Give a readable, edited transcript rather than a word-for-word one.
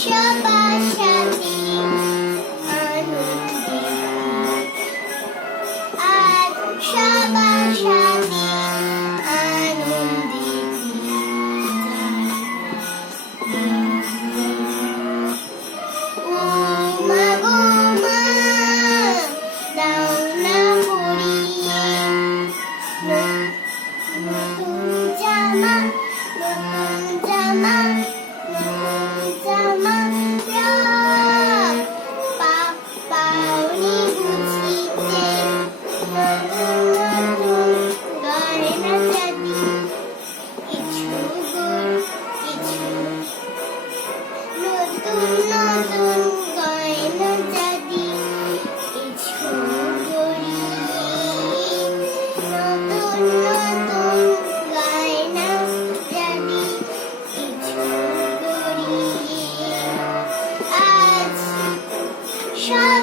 সবার সাথে আনন্দে আজ সবার সাথে আনন্দে ও মা গো মা দাও না পরিয়ে নতুন জামা নতুন জামা নতুন জামা পাপাউনি বুঝিতে নতুন নতুন গয়না জাতি কিছু নতুন নতুন গয়না জাতি কিছু নতুন নতুন গয়না জাতি কিছু আজ সব